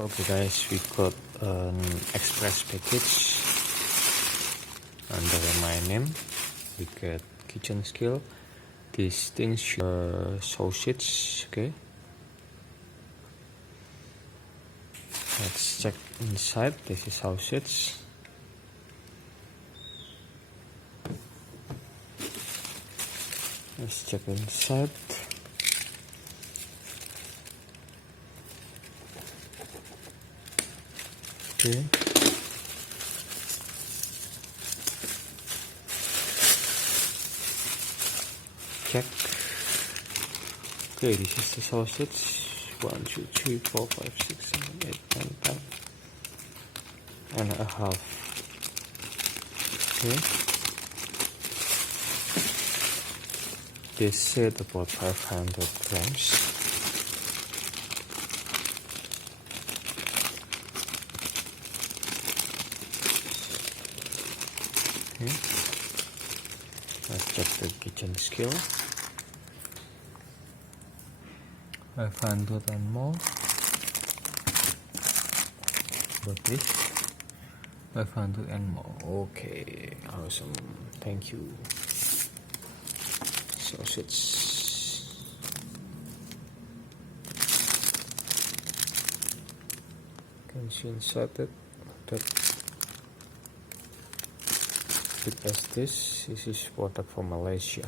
Okay guys, we got an express package under my name. We get kitchen skill. These things are sausage. Okay, let's check inside. This is sausage. Let's check inside. Okay. Check. Okay, this is the sausage. 1, 2, 3, 4, 5, 6, 7, 8, 9, 10 and a half. Okay. They said about 500 grams. Okay. Let's check the kitchen scale. 500 and more. But this 500 and more. Okay, awesome. Thank you. Sausage. Can see inside that big as this. This is water from Malaysia.